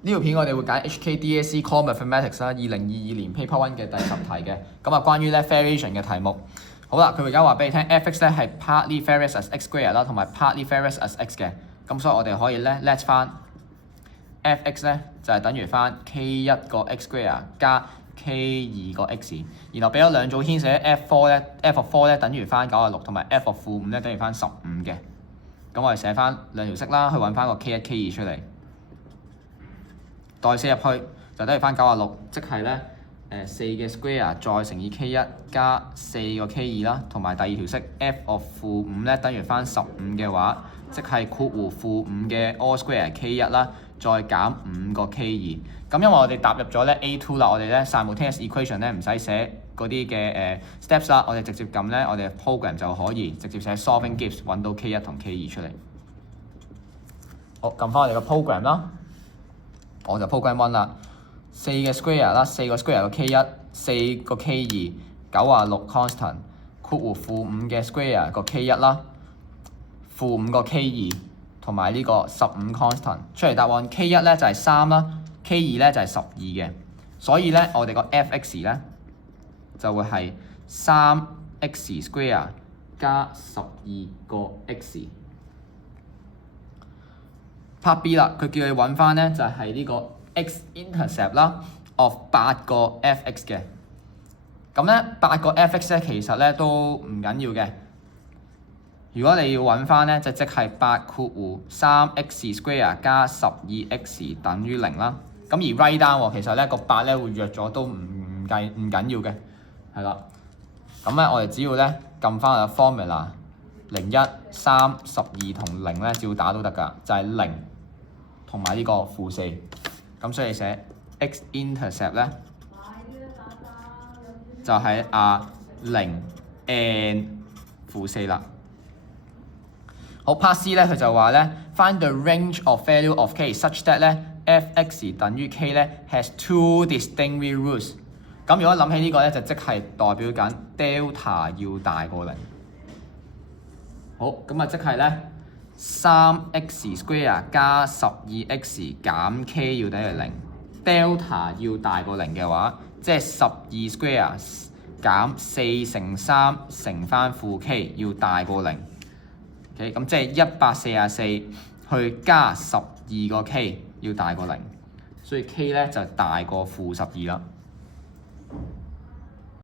呢條片我哋會揀 HKDAC Core Mathematics 啦，2022年 Paper 1嘅第10題嘅，咁啊關於咧 variation 嘅題目。好啦，佢而家話俾你聽 f(x) 咧係 partly various as x square 啦，同埋 partly various as x 嘅，咁所以我哋可以咧 let 翻 f(x) 咧就係等於翻 k1 個 x square 加 k2 個 x， 然後俾咗兩組牽寫 f4 咧 f(4) 咧等於翻96，同埋 f(-5) 咧等於翻15嘅。咁我哋寫翻兩條式啦，去揾翻個 k1、k2 出嚟。代寫入去就等於翻96，即係咧4嘅 square 再乘以 k1 加4個 k2 啦，同埋第二條式 f(-5) 咧等於翻15嘅話，即係括弧-5嘅 all square k1 啦，再減5個 k2。咁因為我哋踏入咗咧 A2 啦，我哋咧 simultaneous equation 咧唔使寫嗰啲嘅steps 啦，我哋直接撳咧我哋 program 就可以直接寫 solving gives 揾到 k1 同 k2 出嚟。好，撳翻我哋個 program 啦。我就 program 1啦，4嘅 square 啦，4個 square 個 k1， 4個 k2， 96 constant， 括弧-5嘅 square 個 k1 啦，-5個 k2， 同埋呢個15 constant。出嚟答案 k1 咧就係3啦 ，k2 咧就係12嘅，所以咧我哋個 f(x) 咧就會係3x square 加12個 x。Part B 啦，佢叫你揾翻咧就係呢個 x-intercept 啦 of 8個 f(x) 嘅。咁咧8個 f(x) 咧其實咧都唔緊要嘅。如果你要揾翻咧，就即係8括弧3x square 加12x 等於0啦。咁而 write down 其實咧個8咧會弱咗都唔緊要嘅，係啦。咁咧我哋只要咧撳翻個 formula 01、3、12同0咧照打都得㗎，就係0同埋呢個-4。咁所以寫 x-intercept 咧就係0 and -4啦。好 ，part C 咧佢就話咧 find the range of value of k such that 咧 f(x) 等於 k 咧 has two distinct roots。咁如果諗起呢個咧就即係代表緊 delta 要大過0。好，咁啊即係咧3x square 加12x 減 k 要等於0，delta 要大過0嘅話，即係12 square 減4乘3乘翻負 k 要大過0。OK， 咁即係144去加12個 k 要大過0，所以 k 咧就大過-12啦。